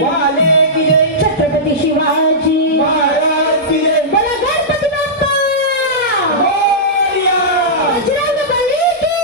वाले छत्रपती शिवाजी महाराज की जय. बोला गणपती बाप्पा मोरया. बजरंग बली की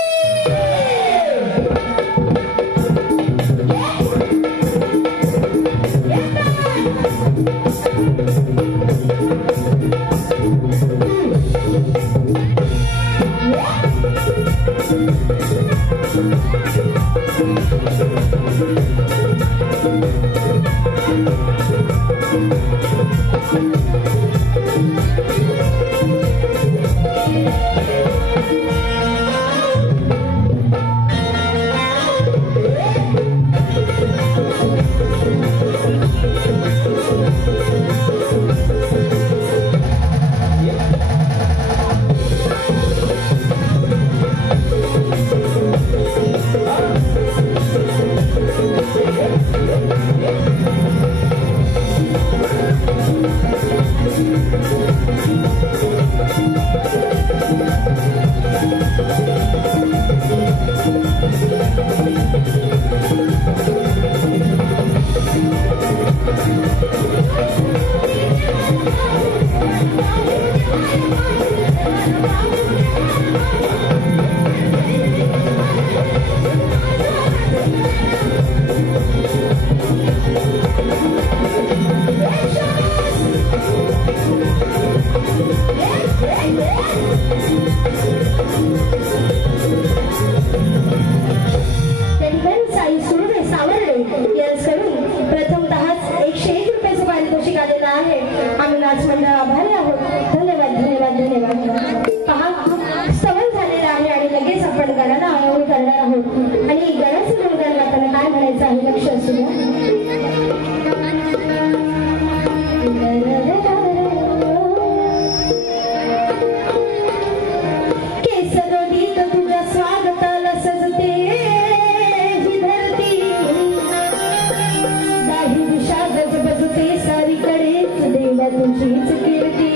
सारी कडेच देवा तुझीच कीर्ती.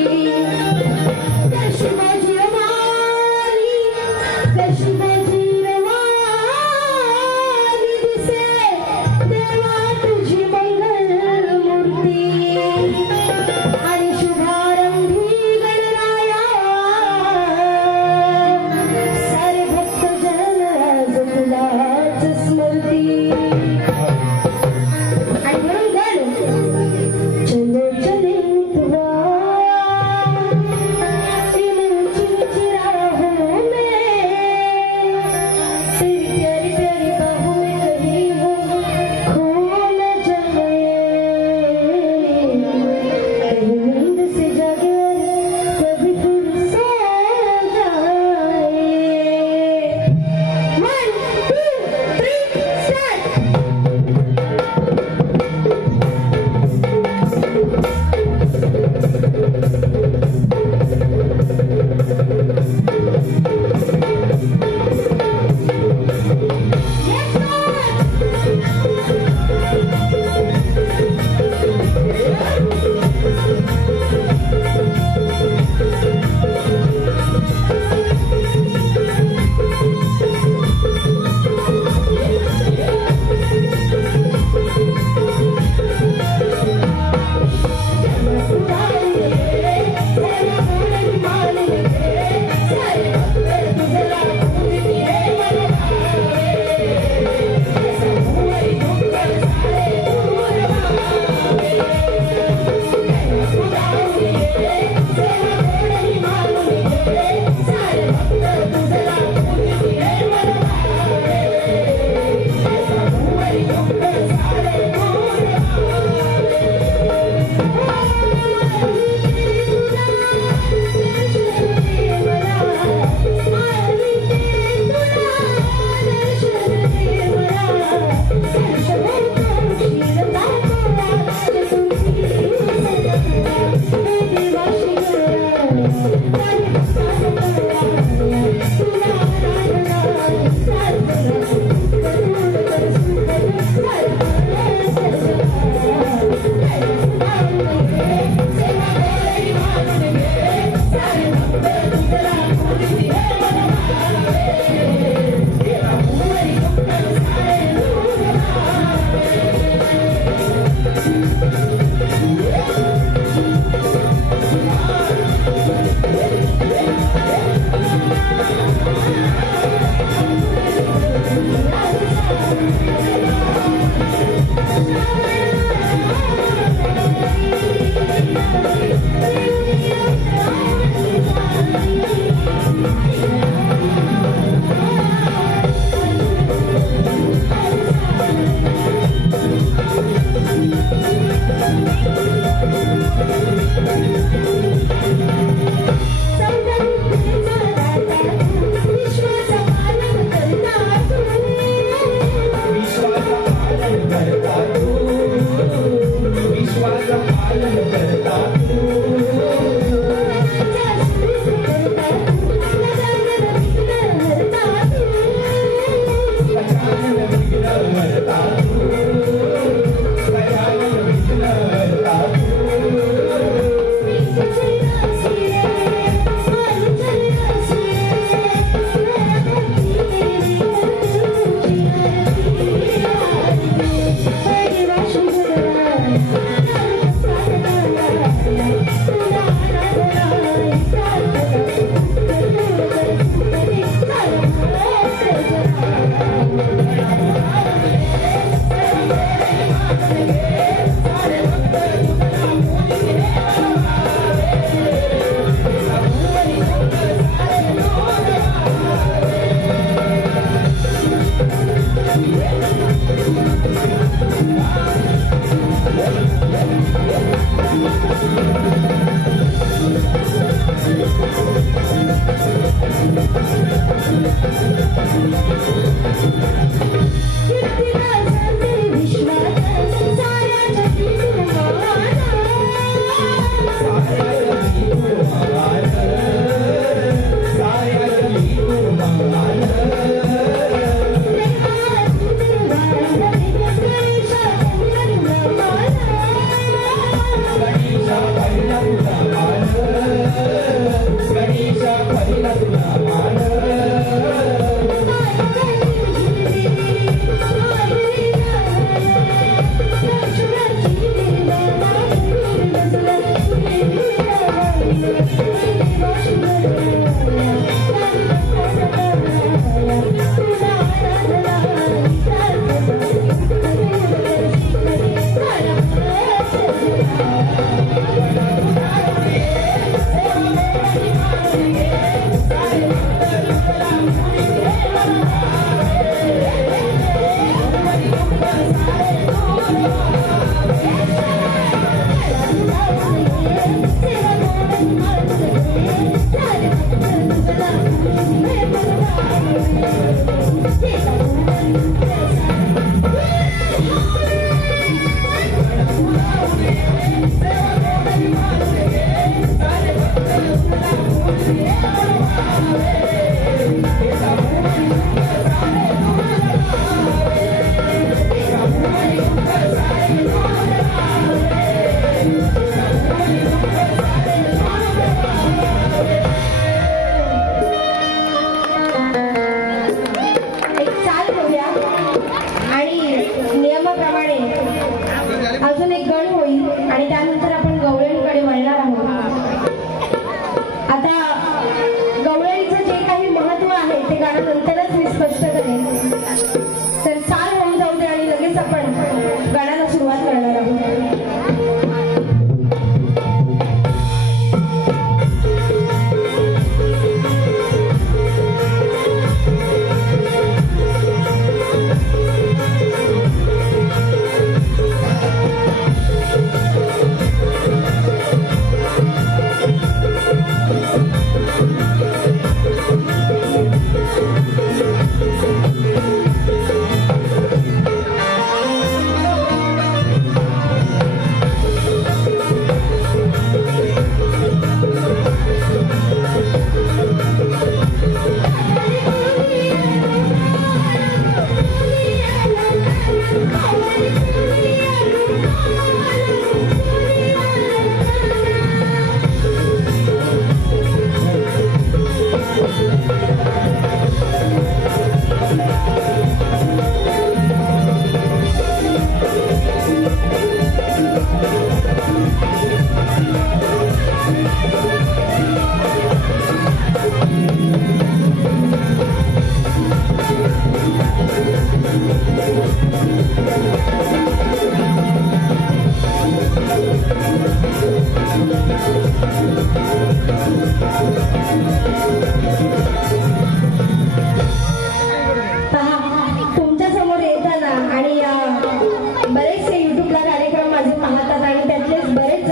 बरेचसे युट्यूबला कार्यक्रम माझे पाहतात आणि त्यातलेच बरेच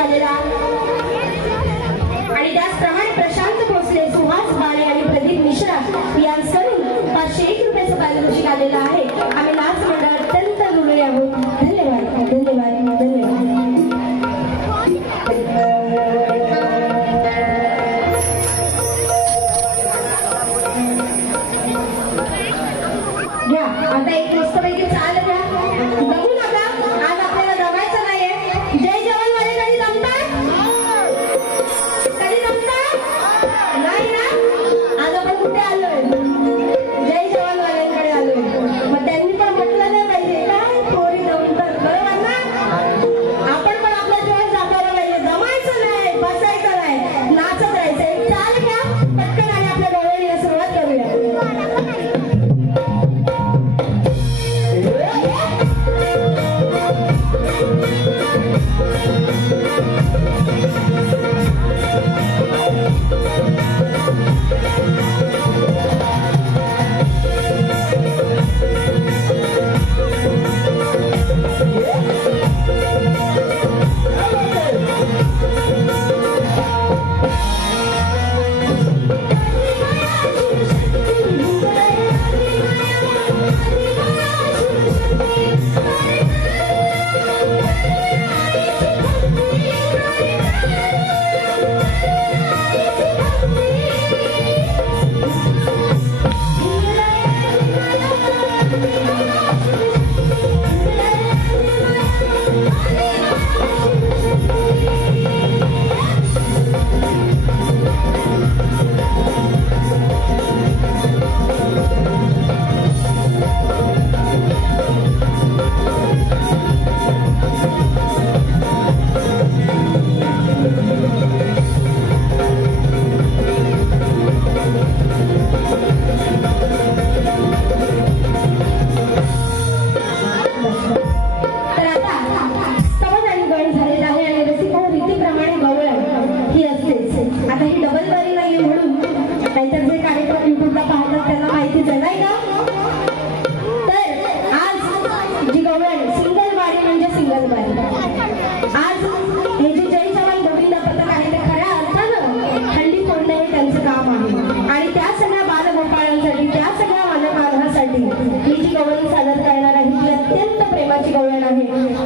आलेला आणि त्याचप्रमाणे प्रशांत भोसले, सुहास बाळे आणि प्रदीप मिश्रा यांकडून 501 रुपयाचं पारितोषिक आलेलं आहे. आम्ही नाच मंडळ अत्यंत ऋणी आहोत. धन्यवाद धन्यवाद धन्यवाद. घ्या आता एक मस्तपैकी चाल घ्या. बघू नका आज आपल्याला दमायचं नाहीये. जय जवान वाले कधी जमतात? कधी जमतात? नाही ना. आज आपण कुठे आलोय? जय जवान वाल्यांकडे आलोय. मग त्यांनी पण म्हटलं नाही पाहिजे काय पोरी जमतात, बरोबर ना? आपण पण आपल्या जोर दाखवला पाहिजे. जमायचं नाही, बसायचं नाही, नाचत राहायचंय. चाल घ्या पटकन आणि आपल्या गवळणीला सुरुवात करूया.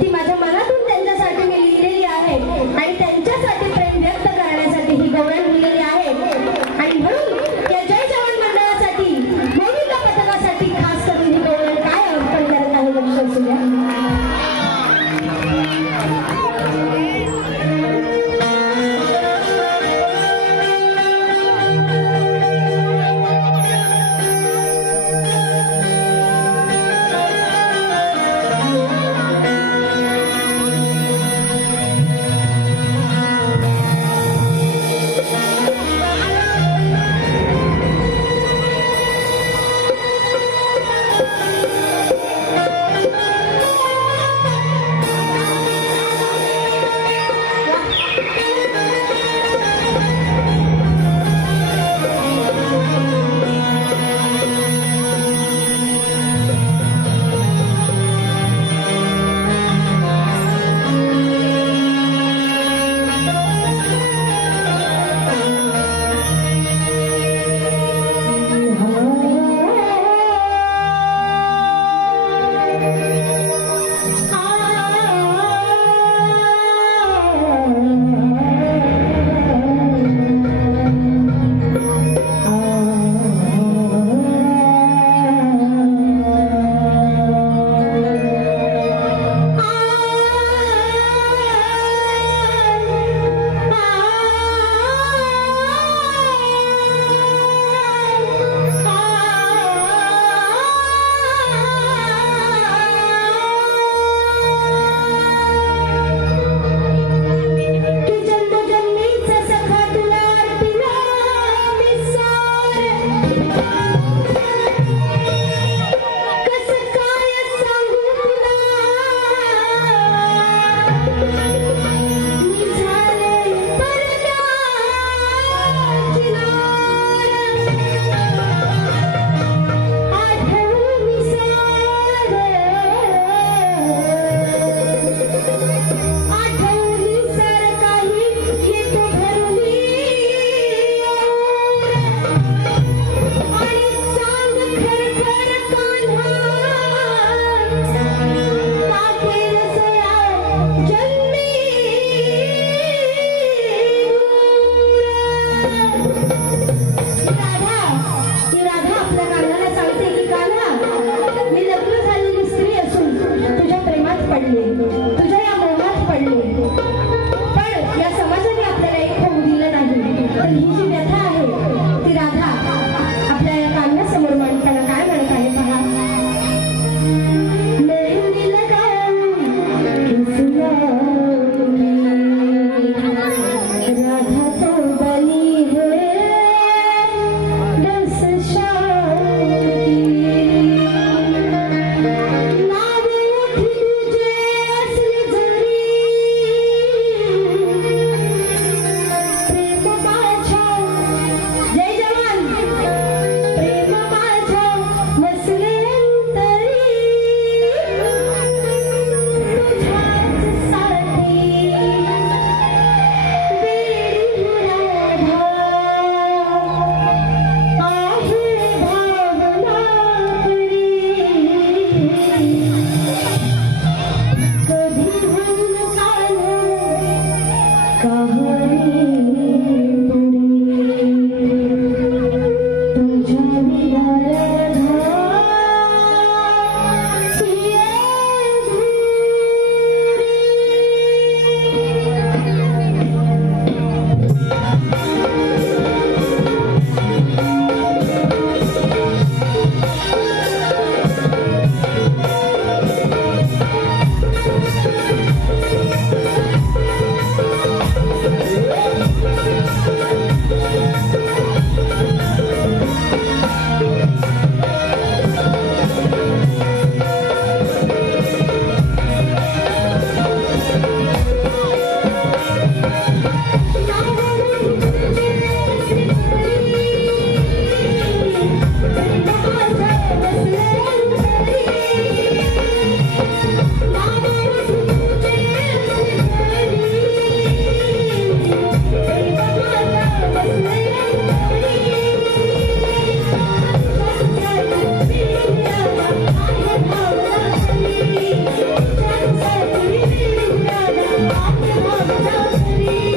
ती माझ्या मनातून त्यांच्यासाठी मी लिहिलेली आहे आणि त्यांच्यासाठी प्रेम व्यक्त करण्यासाठी ही गवळण लिहिलेली आहे. आणि म्हणून या जय जवान मंडळासाठी गोविंद पथकासाठी खास करून ही गवळण काय अर्पण करत आहे लक्ष असू द्या.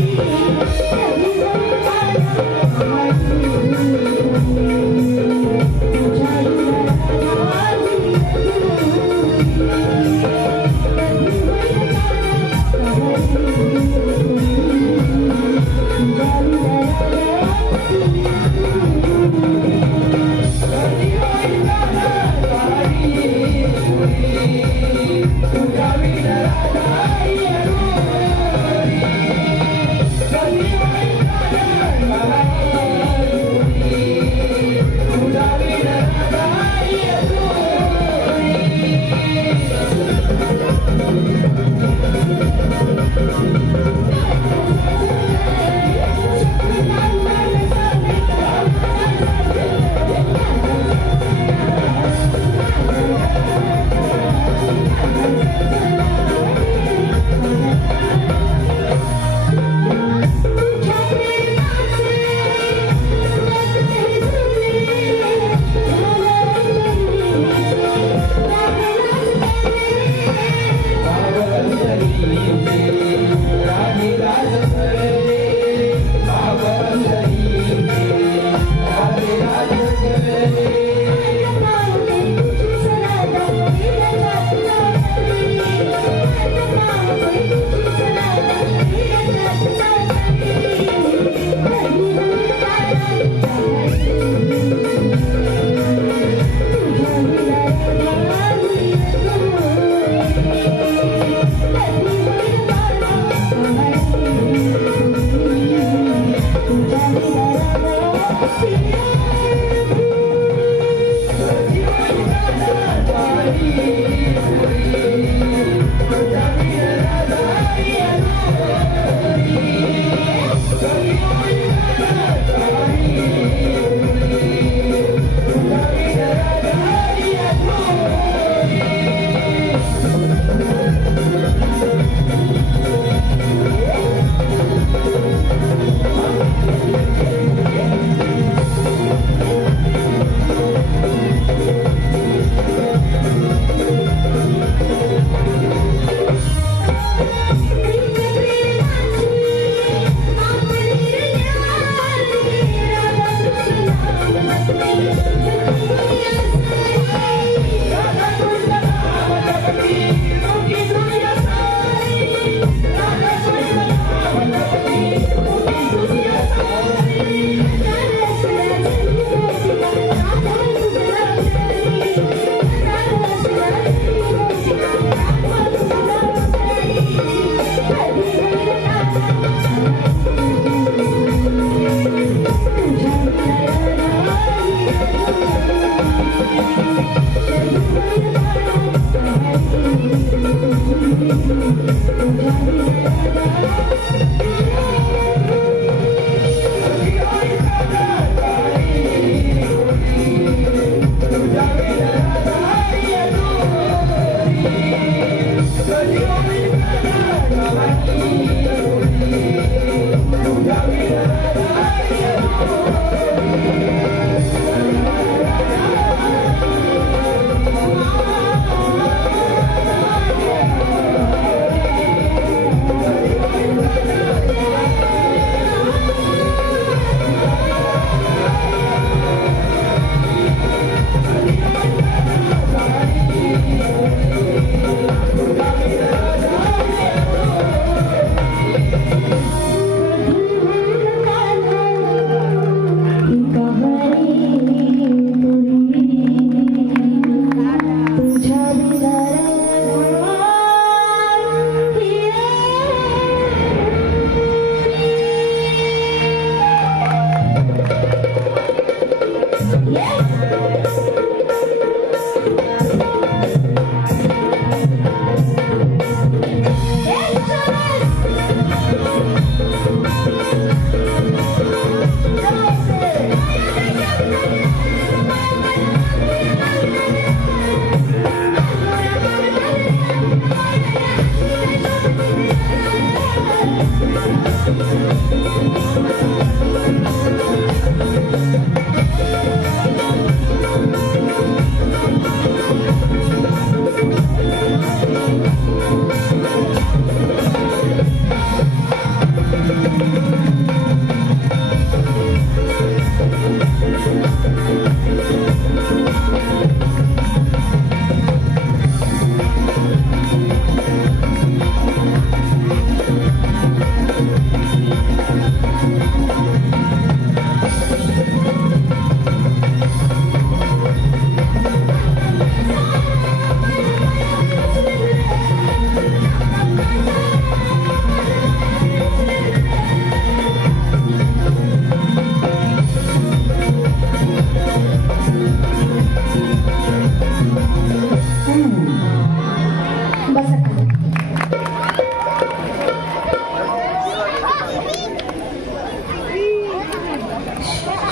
Thank you.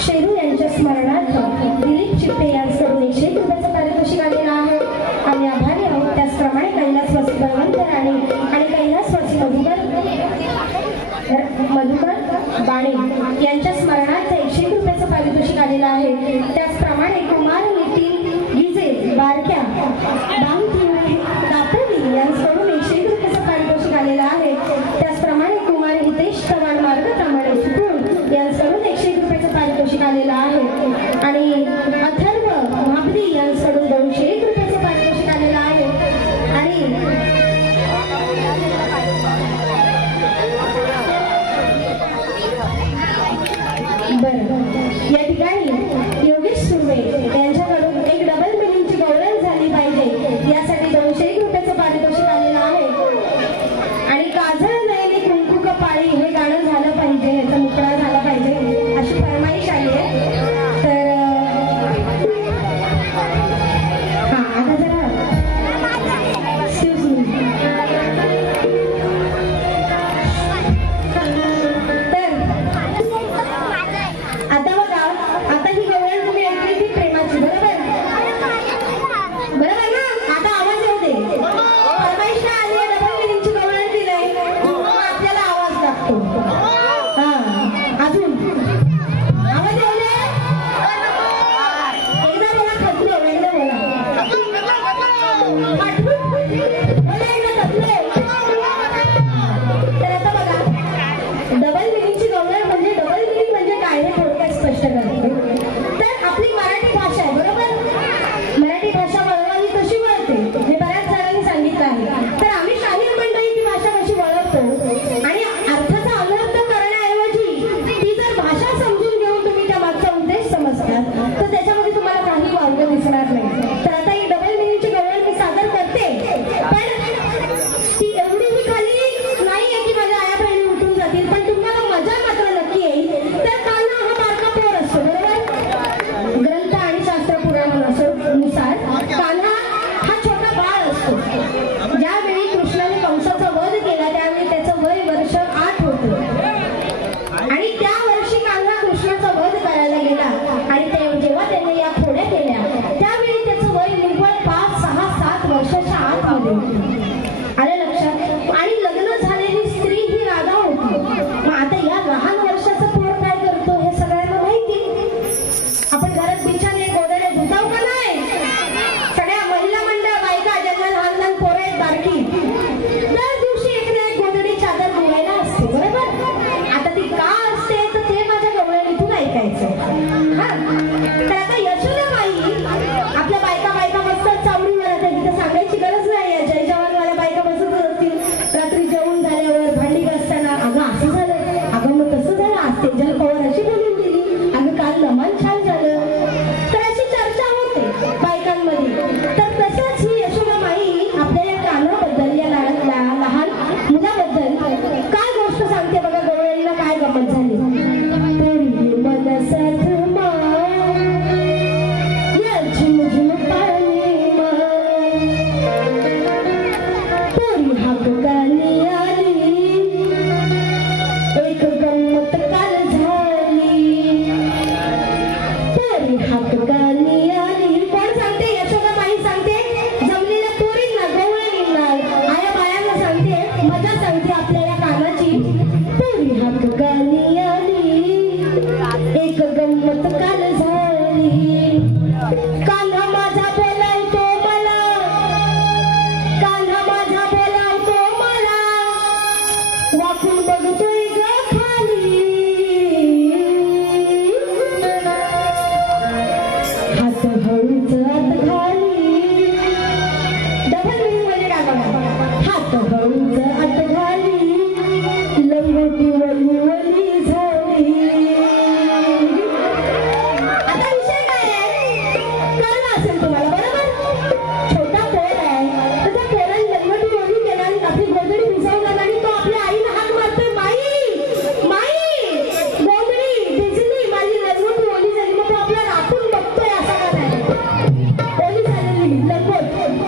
शेरू यांच्या स्मरणार्थ दिलीप चित्ते यांच्याकडून 101 रुपयाचं पारितोषिक आलेलं आहे. आम्ही आभारी आहोत. त्याचप्रमाणे कैलासवासी बळवंत राणे आणि कैलासवासी मधुकर बाणे यांच्या स्मरणार्थ 101 रुपयाचं पारितोषिक आलेलं आहे. त्याचप्रमाणे कुमार नितीन गिजे बारक्या दापोली यांच्याकडून 101 रुपयाचं पारितोषिक आलेलं आहे. त्याचप्रमाणे कुमार हितेश चव्हाण मार्गप्रमाणे सुपूर यांच्याकडून 101 रुपयाचं पारितोषिक आलेलं आहे. आणि अथर्व महाबरी यांच्याकडून 201 रुपयाचं पारितोषिक आलेलं आहे. आणि बरं, या ठिकाणी योगेश सुर्वे यांच्याकडून एक डबल मिनिंगची गौरव झाली पाहिजे यासाठी 201 रुपयाचं पारितोषिक आलेलं आहे. आणि काजळ नयनी कुंकू कपाळी हे गाणं झालं पाहिजे, ह्याचा मुकडा झाला पाहिजे अशी फरमाईश आली आहे. तर हा आता जरा आता बघा, आता ही गवळण तुम्ही ऐकली ती प्रेमाची, बरोबर बरोबर ना? आता आवाज येऊ दे. फरमाईश आली आहे, डबल मिनिंगची गवळण दिलंय, आपल्याला आवाज लागतो. हा अजून आवाज येऊ दे. एकदा बोला खतलो, एकदा बोला आठवून बोला, एकदा खतलो. तर आता बघा, डबल मिनिंगची गवळण म्हणजे डबल मिनिंग म्हणजे काय हे थोडक्यात स्पष्ट करते. तर आपली मराठी भाषा आहे, बरोबर? मराठी भाषा वळवावी कशी वळते हे बऱ्याच जणांनी सांगितलं आहे. तर आम्ही शाहीर मंडळी ती भाषा कशी वळवतो आणि अर्थाचा अनर्थ करण्याऐवजी ती जर भाषा समजून घेऊन तुम्ही त्या मागचा उद्देश समजतात तर त्याच्यामध्ये तुम्हाला काही वावगं दिसणार नाही. तर आता ही डबल मिनिंगची गवळण मी सादर करते, पण ती एवढीही खाली नाहीये की माझ्या आया बहिणी उठून जातील, पण तुम्हाला मजा मात्र नक्की येईल. तर कान्हा हा बारका पोर असतो, बरोबर? ग्रंथ आणि शास्त्र पुराणानुसार कान्हा हा छोटा बाळ असतो. ज्यावेळी कृष्णाने कंसाचा वध केला त्यावेळी त्याचं वय वर्ष 8 होतं आणि त्या वर्षी कान्हा कृष्णाचा वध करायला गेला आणि जेव्हा त्याने या खोड्या केल्या त्यावेळी त्याचं वय निव्वळ 5, 6, 7 वर्षाच्या आतमध्ये होतं. आलं लक्षात? आणि लग्न झालेली स्त्री ही राधा होती. मग आता या लहान वर्षाचा पोर काय करतो हे सगळ्यांना माहिती. आपण घरात बिछाने गोदडे धुताव का नाही? सगळ्या महिला मंडळ बायका ज्यांना लहान लहान पोरं आहेत बारकी, दर दिवशी एक ना एक गोदडी चादर धुवायला असते, बरोबर? आता ती का असते तर ते माझ्या गवळणीतून ऐकायचं. हा, तर आता यशोदाबाई आपल्या बायका मस्त चावडीवर आता तिथं सांगायची गरज नाही. जय जवानवाल्या बायका बसतच असतील रात्री जेवण झाल्यावर भांडी घासताना, अगं असं झालं, अगं मग तसं झालं, आज तेजल पवार अशी बोलून दिली, अगं काल नमन छान झालं. तर अशी चर्चा होते बायकांमध्ये. तर तसंच ही यशोदाबाई आपल्या या कान्हाबद्दल, या लहान मुलाबद्दल काय गोष्ट सांगते बघा. गवळणीला काय गमत झाली. पोरी मनसात मा या झिमझिम पाणी मा, पोरी हाक गाणी आली, एक गंमत काल झाली. पोरी हाक गाणी आली. कोण सांगते? यशोदाबाई सांगते जमलेल्या पोरींना, गवळणींना, आया बायांना सांगते, मजा सांगते आपल्या या कानाची. पोरी हाक गंमत काल झाली. कान्हा माझा बोलावतो मला, कान्हा माझा बोलावतो मला, वाकून बघतोय ग खाली. हात हळूच आत घाली, डबल मिनिंग मध्ये काय बघा. हात हळूच आत घाली, लंगोटी वली वली झाली. आता विषय काय आहे कळलं असेल तुम्हाला बरोबर. छोटा पोर आहे तर त्या पोराने लंगोटी वली केला आणि आपली गोधडी भिजवला आणि तो आपल्या आईला हाक मारतोय, माई माई गोधडी भिजली, माझी लंगोटी ओली झाली. मग तो आपला राखून बघतोय असा का नाही, ओली झालेली लंगोट.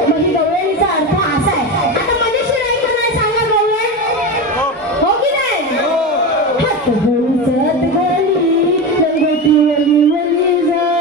मग ही गवळणीचा अर्थ असा आहे. आता मजेशीर आहे का नाही सांगा गवळण, हो की नाही. हात हळूच आत घाली, लंगोटी वली वली झाली.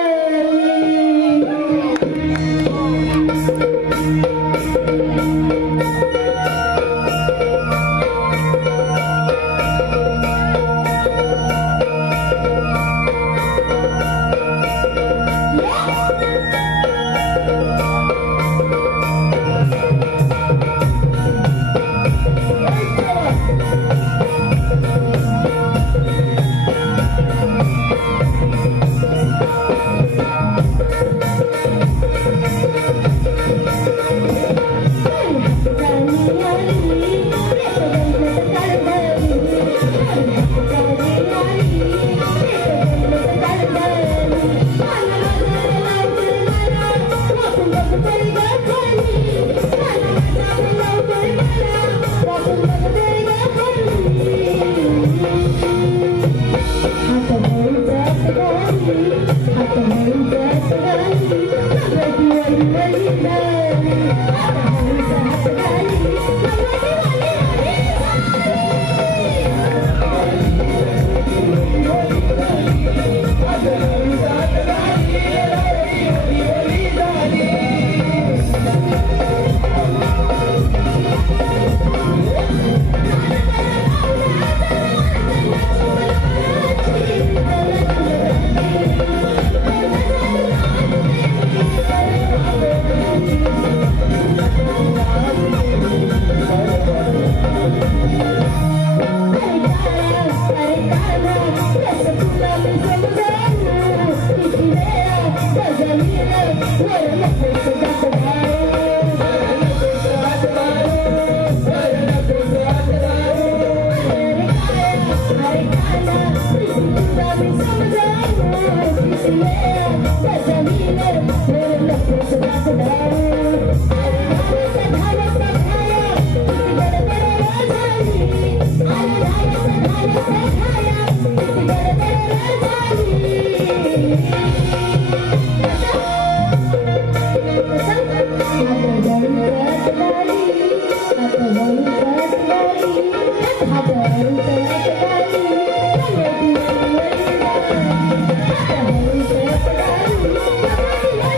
Thank you.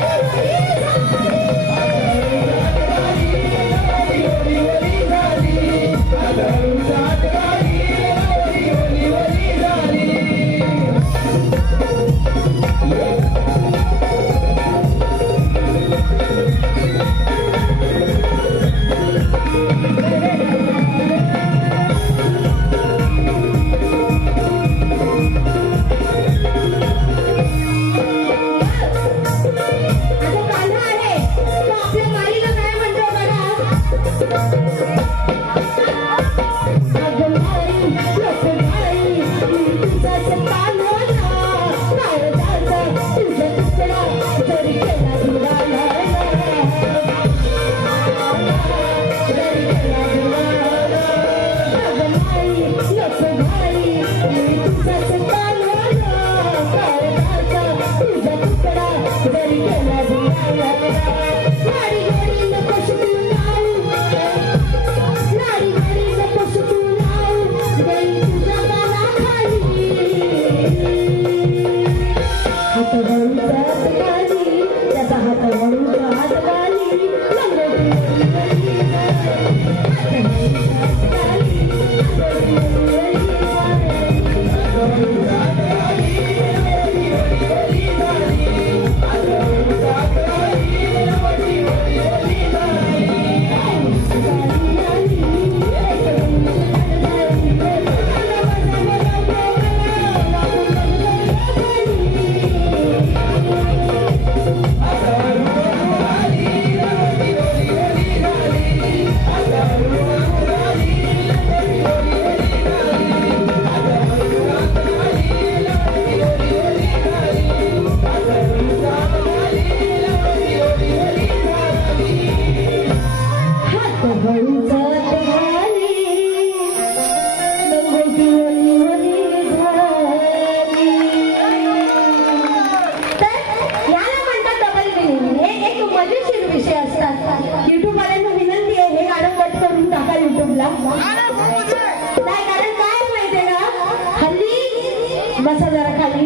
बसा जरा खाली.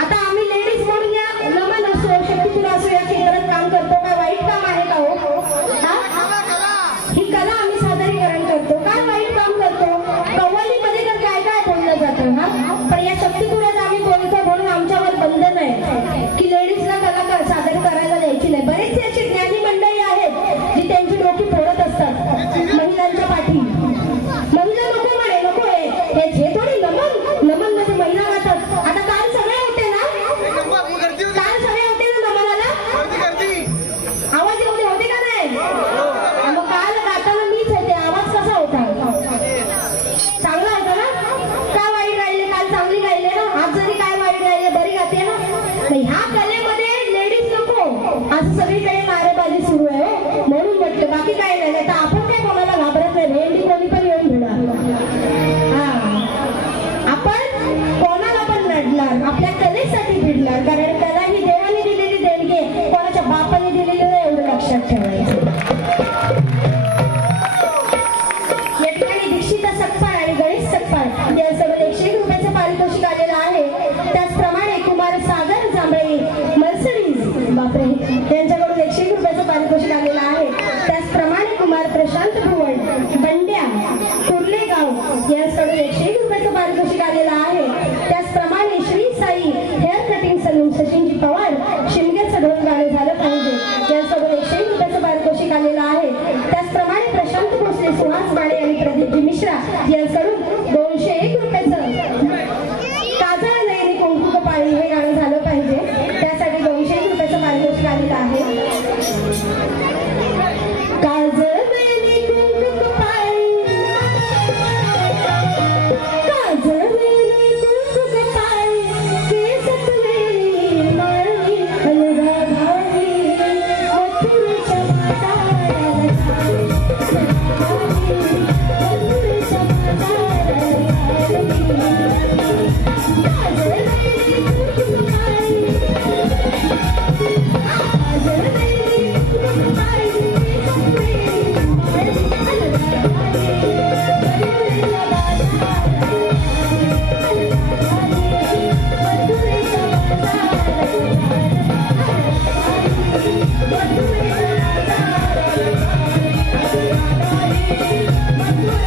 आता आम्ही लेडीज म्हणून या नमन असो शक्तीपुरा असो या क्षेत्रात काम करतो. काय वाईट काम आहे का हो? ही कला आम्ही सादरीकरण करतो. काय वाईट काम करतो? कव्वालीमध्ये तर काय काय बोललं जातं. पण या शक्तीपुरात आम्ही बोलतो म्हणून आमच्यावर बंधन आहे की लेडीजला कला सादर करायला द्यायची नाही. बरेचसे अशी ज्ञानी मंडळी आहेत जी त्यांची डोकी फोडत असतात महिलांच्या पाठी. महिला नको म्हणे, नको हे थोडी नमन मध्ये महिला राहतात. आता काल सगळे होते ना, काल सगळे होते ना नमनाला, आवाज एवढे होते का नाही? मग काल गाताना मीच होते. आवाज कसा होता? चांगला होता ना? काय वाईट राहिले? काल चांगली गायले ना, आज जरी काय वाईट राहिले बरी गाते ना. ह्या कलेमध्ये लेडीज नको असं सगळीकडे नारेबाजी सुरू आहे म्हणून म्हटलं, बाकी काय नाही. आता आपण काय कोणाला घाबरत नाही. भेंडी कोणी पण येऊन भेटणार. आपण कोणाला पण लढणार, आपल्या कलेसाठी भिडणार. कारण कला ही देवाने दिलेली देणगी आहे, कोणाच्या बापाने दिलेली नाही, एवढं लक्षात ठेवायचं. या ठिकाणी दीक्षिता सकपाळ आणि गणेश सकपाळ यांच्यासोबत 101 रुपयाचं पारितोषिक आलेलं आहे. त्याचप्रमाणे कुमार सागर जांभळे मर्सडीज बापरे यांच्याकडून 101 रुपयाचं पारितोषिक आलेलं आहे. त्याचप्रमाणे कुमार प्रशांत भुवन बंड्या कुर्लेगाव यांच्याकडून 101 रुपयाचं पारितोषिक आलेलं आहे. त्याचप्रमाणे Shri Sai hair cutting salon सचिनजी पवार शिमग्याचं ढोल गाणं झालं पाहिजे यांच्याकडून 101 रुपयाचं पारितोषिक आलेलं आहे. त्याचप्रमाणे प्रशांत भोसले सुहास बाणे आणि प्रदीपजी मिश्रा यांच्याकडून 201 रुपयाचं काजळ नयनी कुंकुम पाळी हे गाणं झालं पाहिजे. त्यासाठी 201 रुपयाचं पारितोषिक आलेलं आहे. काजळ नयनी कुंकुम पाळी, काजळ नयनी कुंकुम पाळी, केसात वेणी माळी, हलवा घाली, मथुरेच्या म्हाताऱ्याला घाली, मथुरेच्या म्हाताऱ्याला घाली. काजळ नयनी कुंकुम पाळी, काजळ नयनी कुंकुम पाळी, केसात वेणी माळी,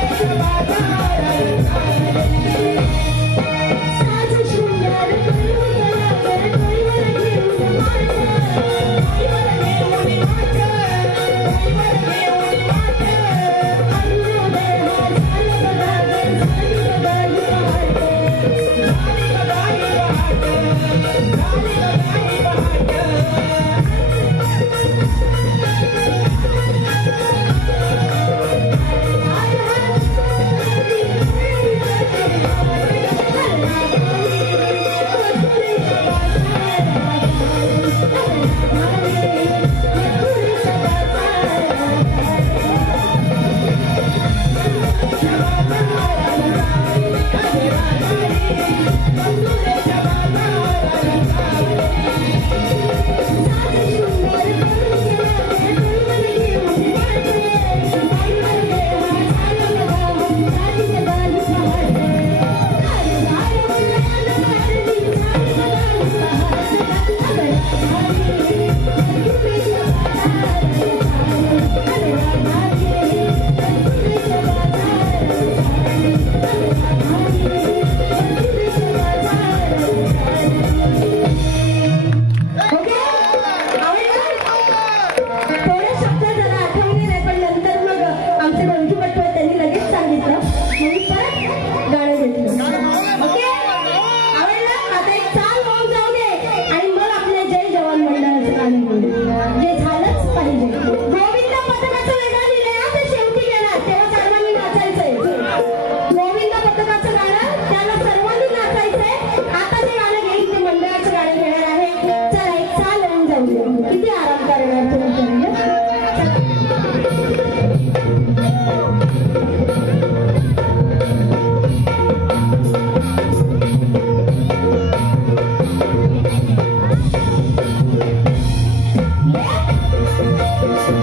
हलवा घाली,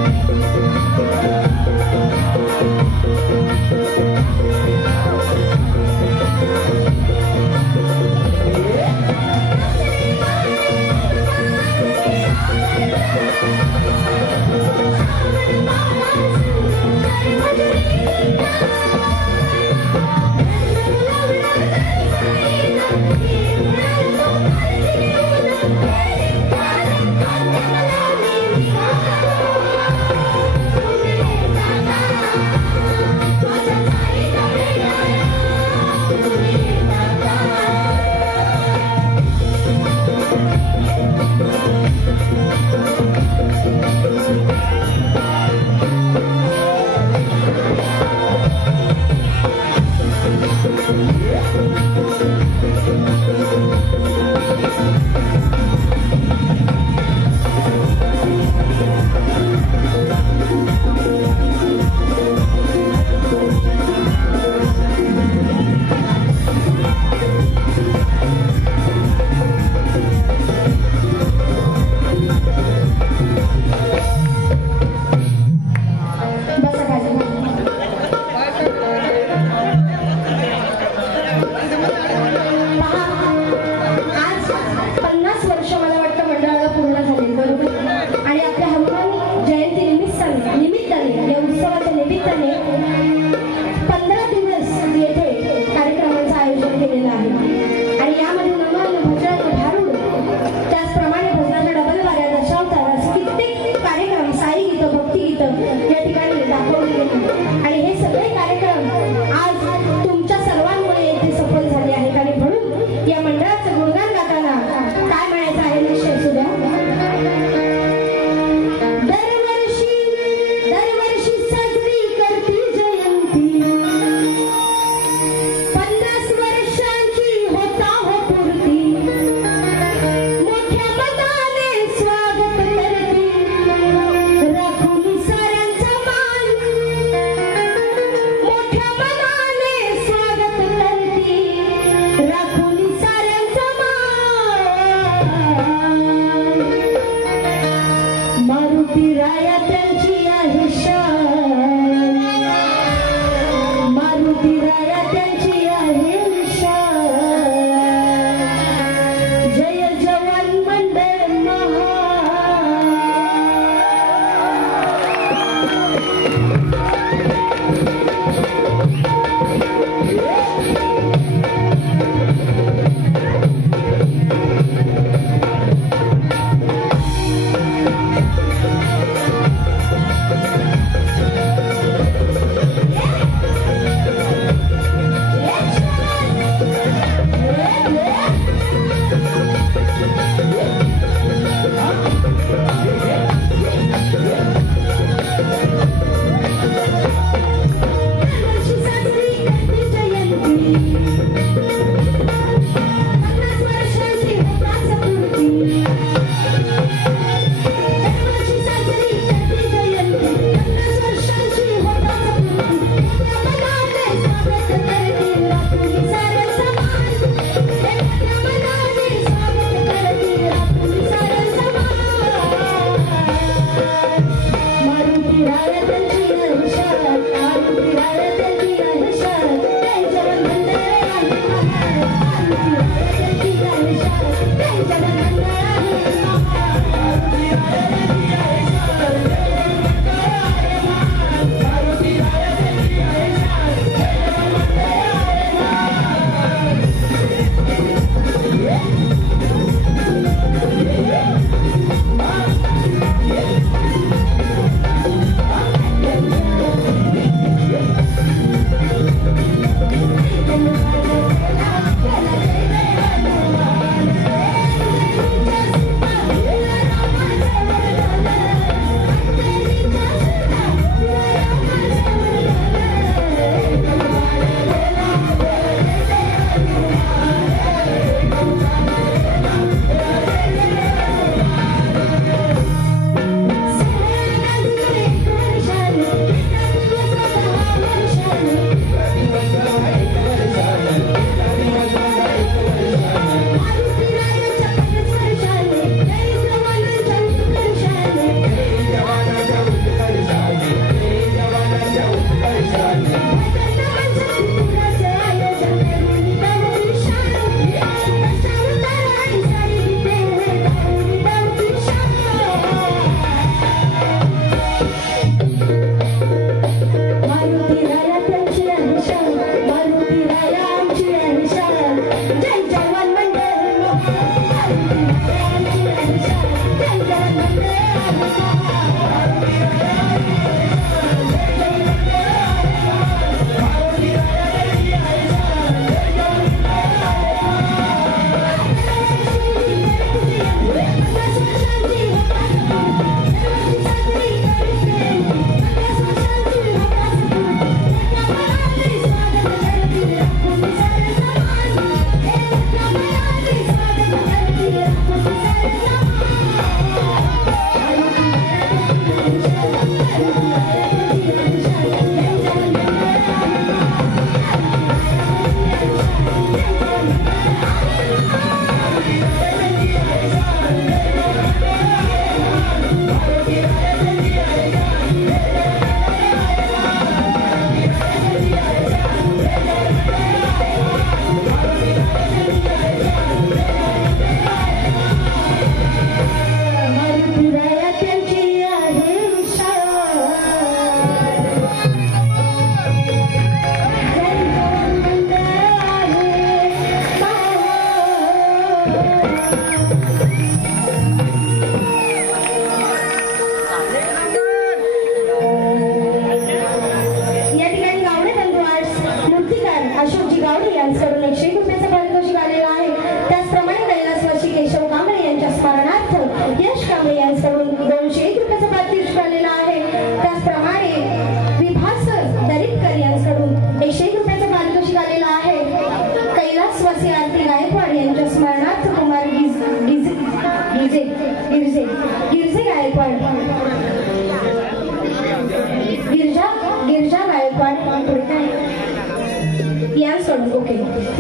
मथुरेच्या म्हाताऱ्याला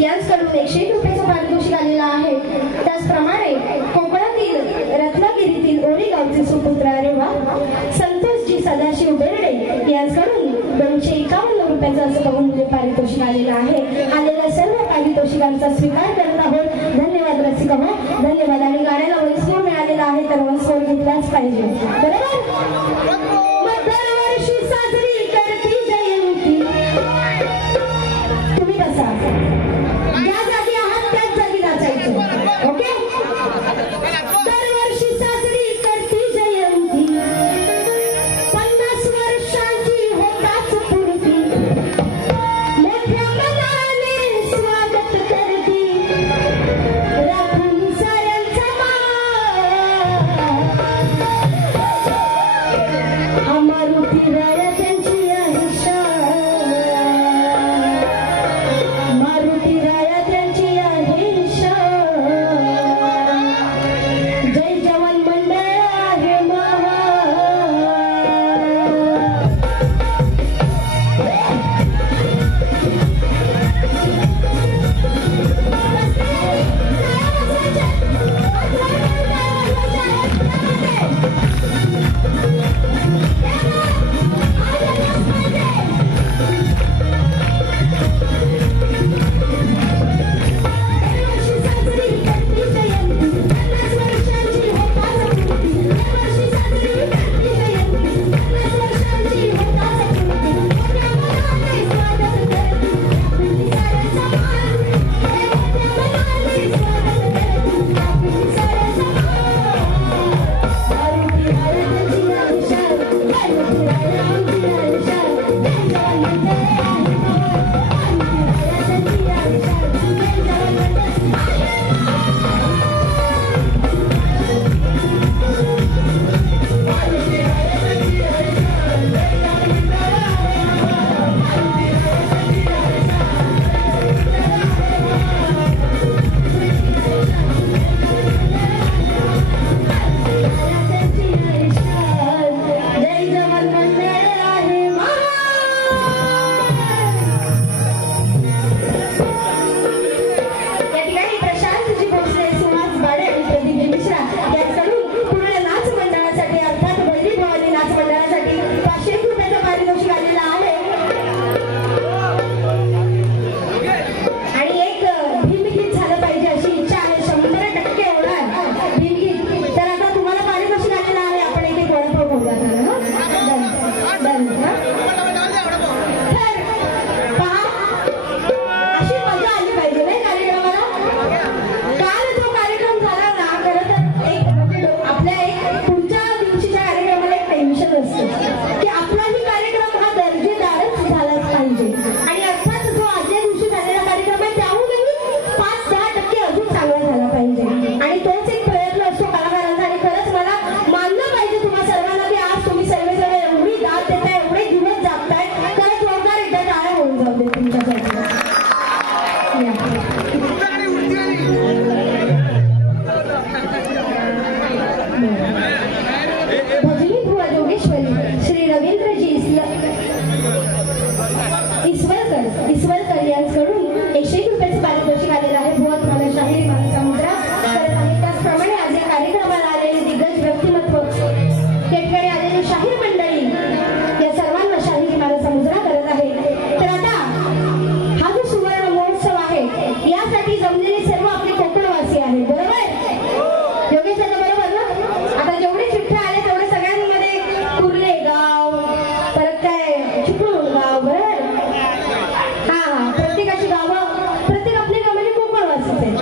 यांकडून 101 रुपयाचं पारितोषिक आलेलं आहे. त्याचप्रमाणे कोकणातील रत्नागिरीतील ओरी गावचे सुपुत्र रेवा संतोषजी सदाशिव बेर्डे यांकडून 251 रुपयाचं असं बहुमूल्य पारितोषिक आलेलं आहे. आलेल्या सर्व पारितोषिकांचा स्वीकार करत आहोत. धन्यवाद रसिक हो, धन्यवाद. आणि गाण्याला वैस्कोर मिळालेला आहे तर वैस्कोर घेतलाच पाहिजे, बरोबर. दरवर्षी साजरी करती जयंती. तुम्ही बसा, ज्या जागी आहात त्याच जागी नाचायचं, ओके. दरवर्षी साजरी करती जयंती, 50 वर्षांची होताच पूर्ती, मोठ्या मनाने स्वागत करती, राखून साऱ्यांचा मान.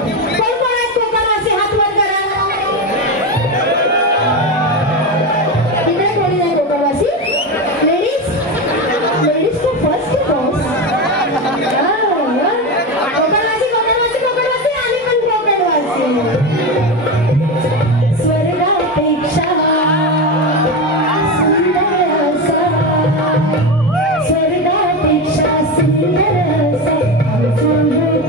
कोण कोण आहेत कोकणवासी हात वर करा. इकडे कोणी नाही कोकणवासी. लेडीज लेडीज को फर्स्ट बॉस. कोकणवासी कोकणवासी कोकणवासी आणि पण कोकणवासी. स्वर्गापेक्षा स्वर्गापेक्षा सुंदर स्वर्गापेक्षा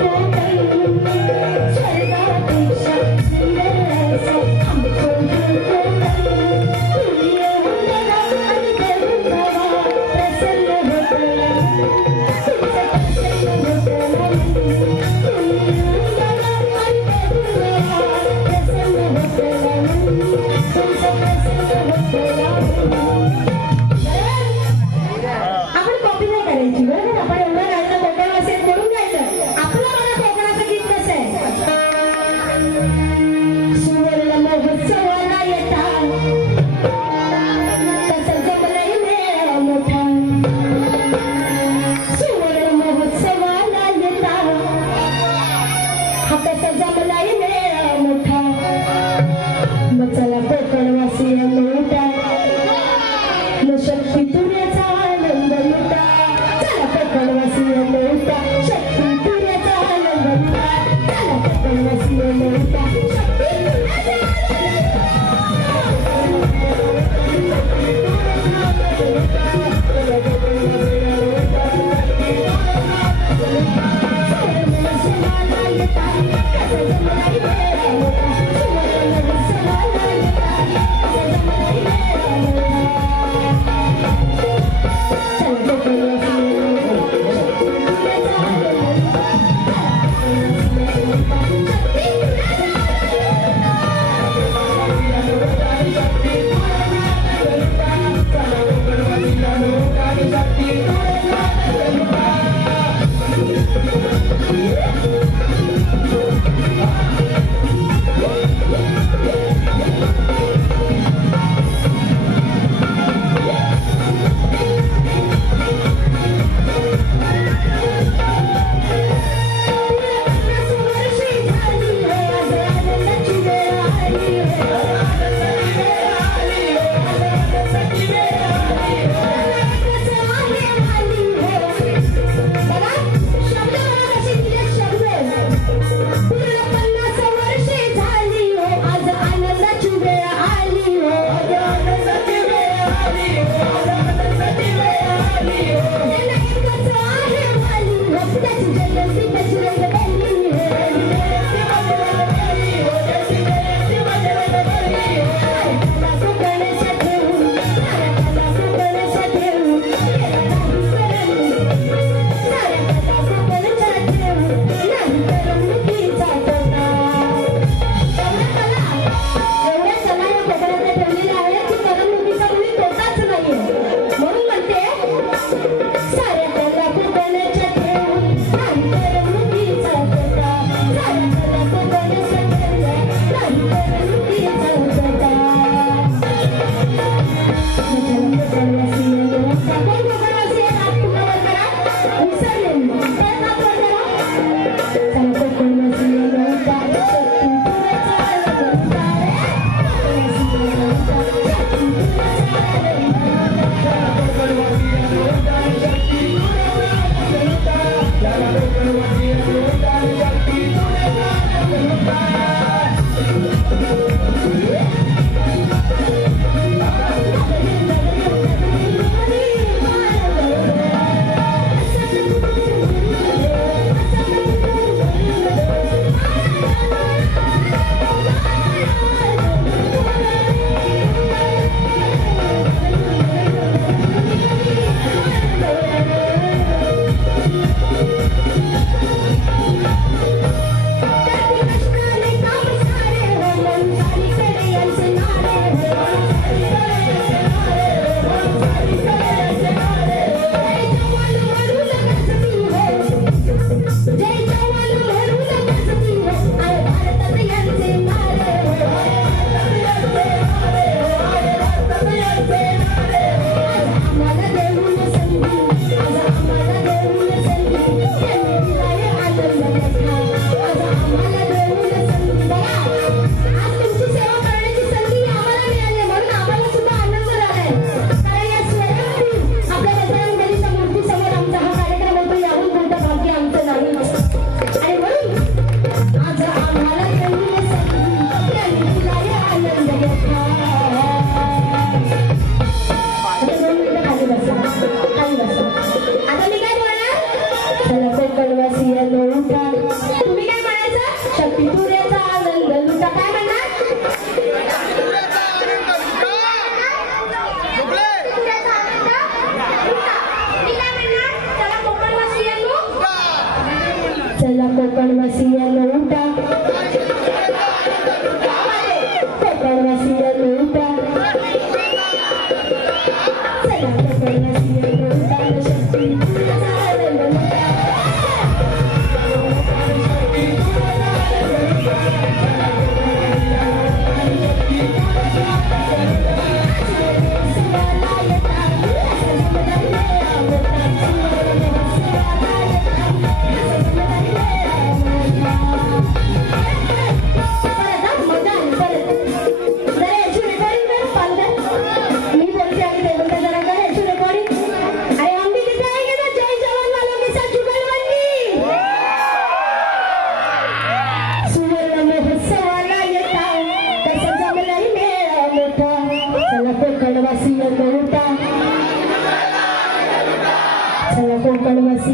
आपण कॉपी नाही करायची बरोबर. आपण एवढं राहिलं कोकणवासी करून घ्यायचं. आपलं बघा कोकणाचं गीत कसं आहे. सुवर्ण महोत्सवाला येता तसं जमलंय मेळा मोठा. सुवर्ण महोत्सवाला येता हा तसं जमलंय मेळा मोठा. मग चला कोकणवासी मोठा शक्ती तुऱ्याचा आनंद लुटा. चला कोकणवासी मोठा शक्ती तुऱ्याचा आनंद लुटा. चला कोकणवासी मोठा शक्ती तुऱ्याचा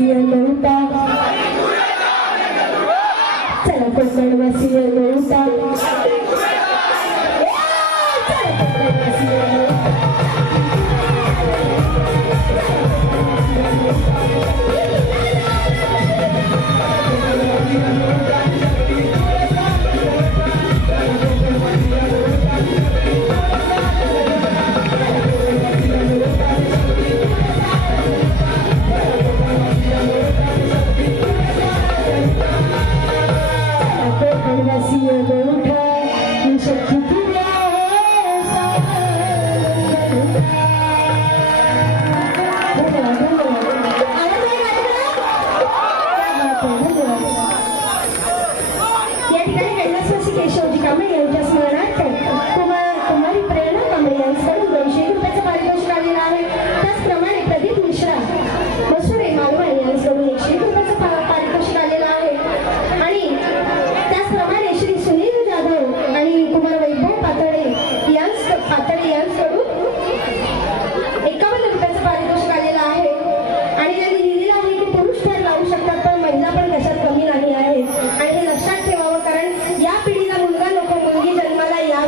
कोकणवासीय गौता चला कोकणवासीय गौता केशवजी कांबळे यांच्या स्मरणार्थ कुमारी प्रेरणा कांबळे यांच्याकडून 200 रुपयाचं पारितोषिक आलेलं आहे. त्याचप्रमाणे प्रदीप मिश्रा मसुरे मालवण यांच्याकडून 101 रुपयाचं पारितोषिक आलेलं आहे. आणि त्याचप्रमाणे श्री सुनील जाधव आणि कुमार वैभव पातळे यांच्याकडून 51 रुपयाचं पारितोषिक आलेलं आहे. आणि त्यांनी लिहिलेलं आहे की पुरुष तर लावू शकतात पण महिला पण कशात कमी नाही आहे. आणि हे लक्षात ठेवावं कारण या पिढीला मुलगा नको मुलगी जन्माला या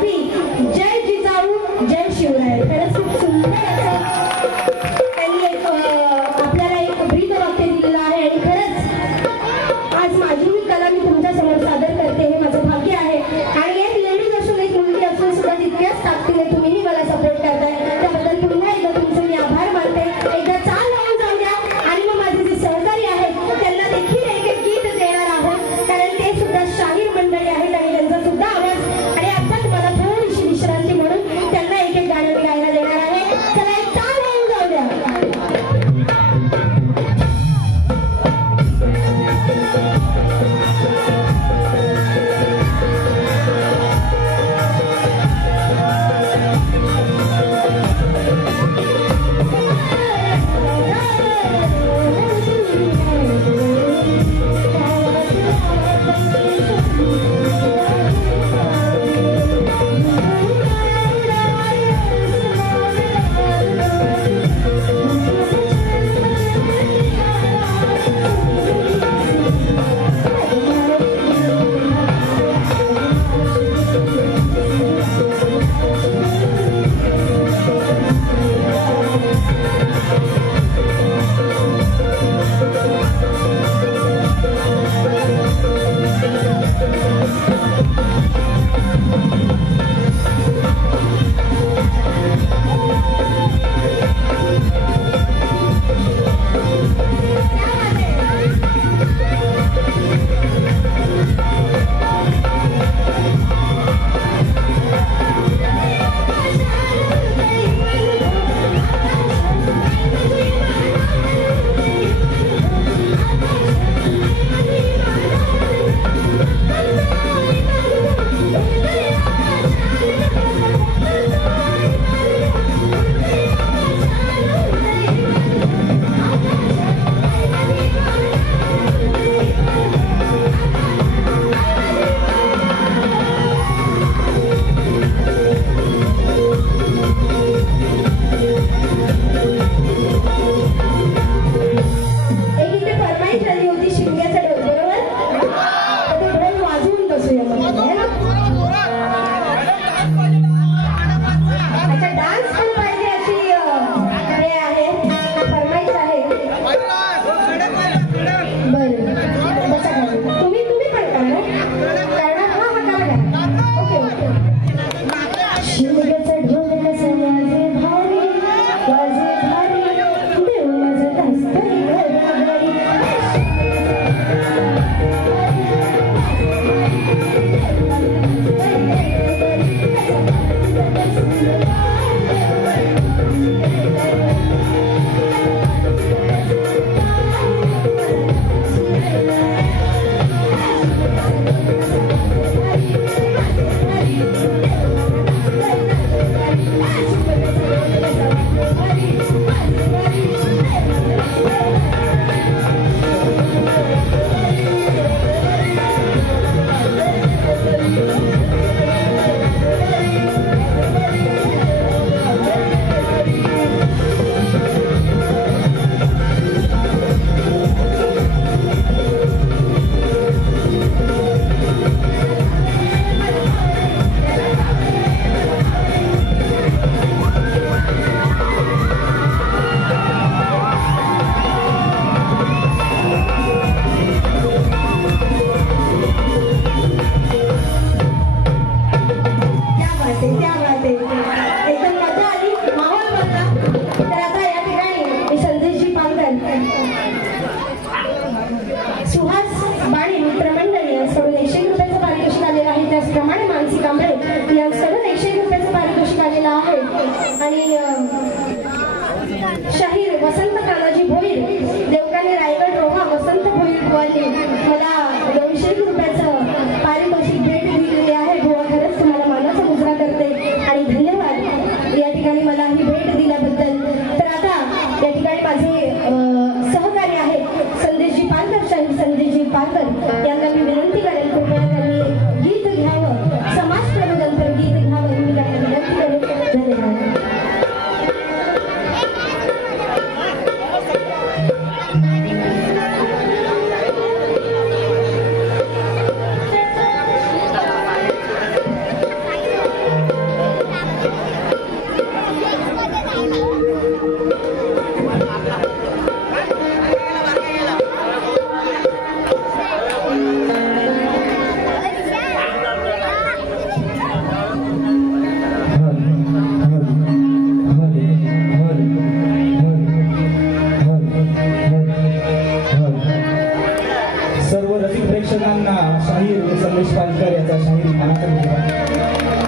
गिरीश पालकर याचा शाहिरी मनातून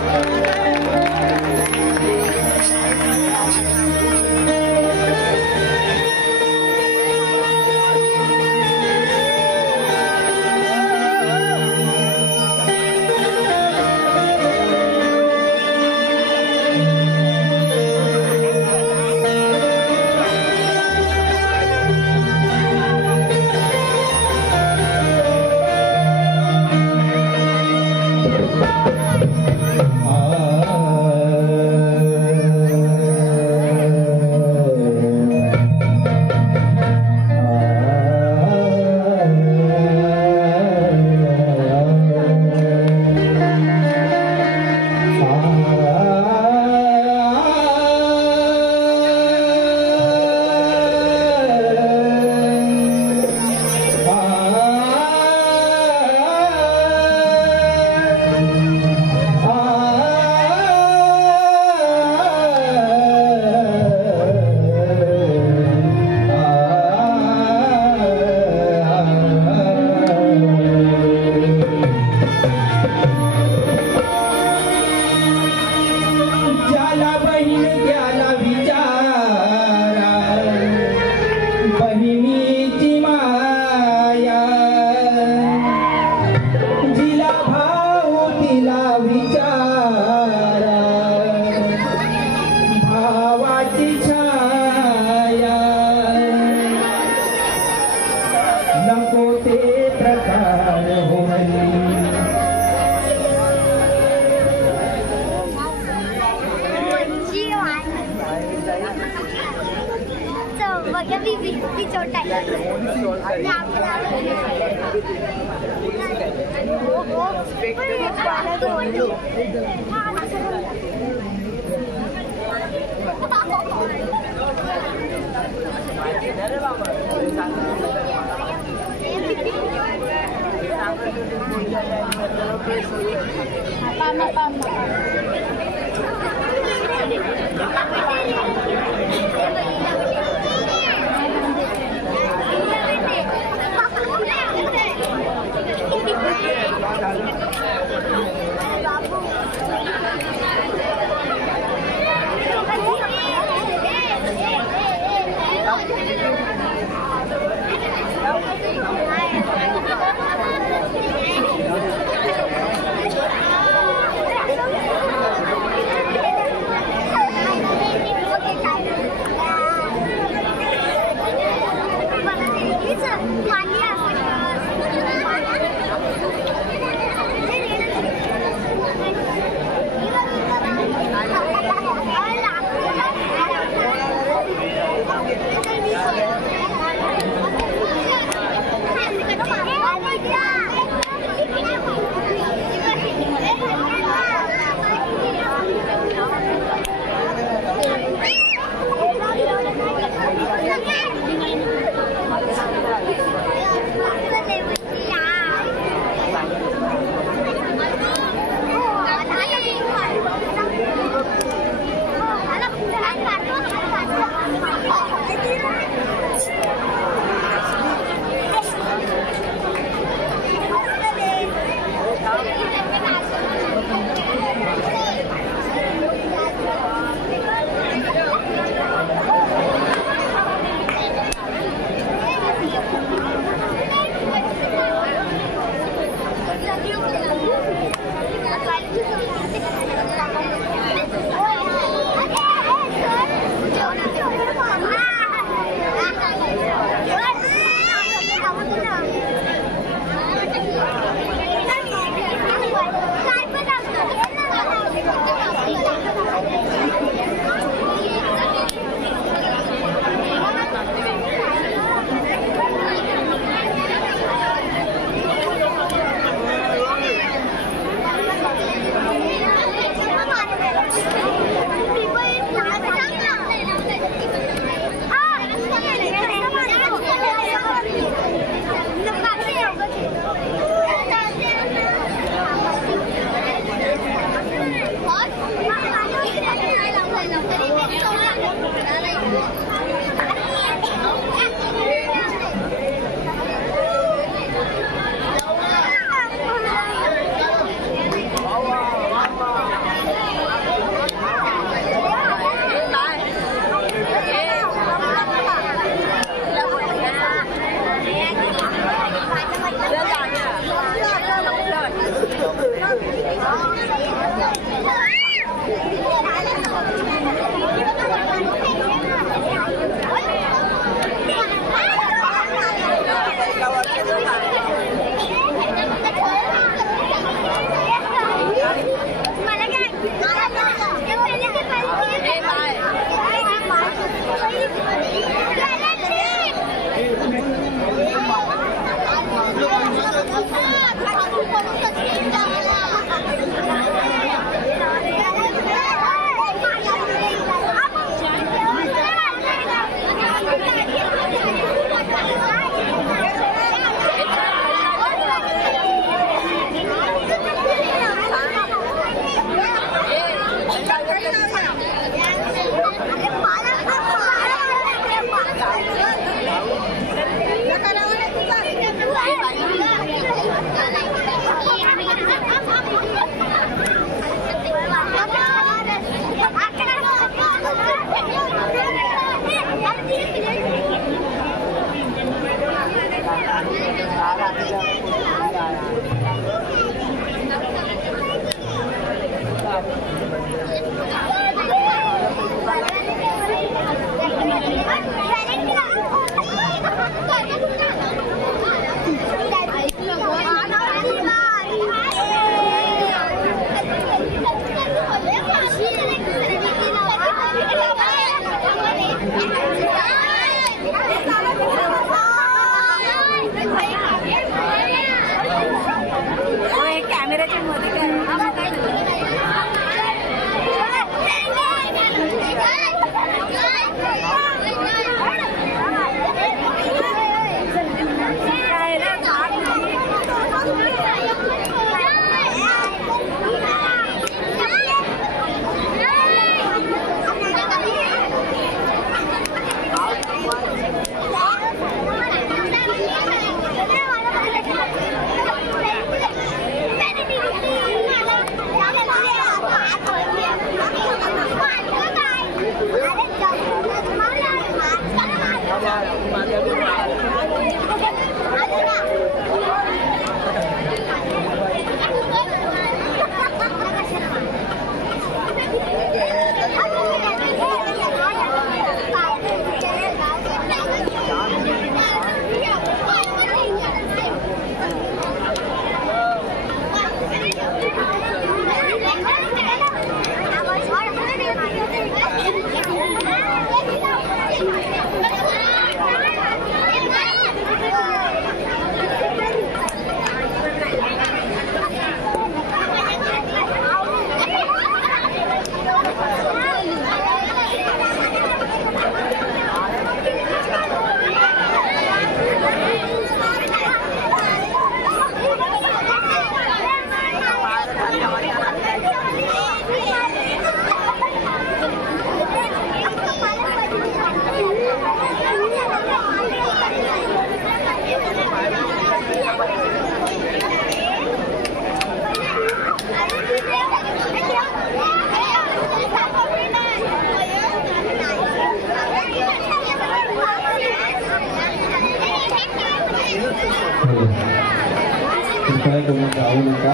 कृपया तुम्ही जाऊ नका.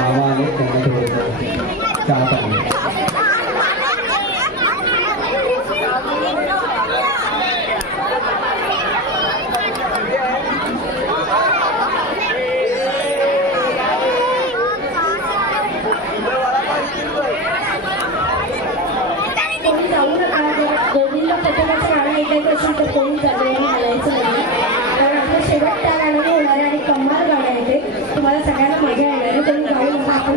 मामा आले त्यांना थोडंसं चहा पाहिजे. गोविंद त्याच्याकडचं गाणं ऐकायचं असेल तर कोणी जागेने घालायचं नाही, कारण आपलं शेवट त्या गाण्याने होणार आहे आणि कमाल गाणं आहे ते. तुम्हाला सगळ्यांना मजा येणार आहे. तुम्ही गाऊ नका. आपण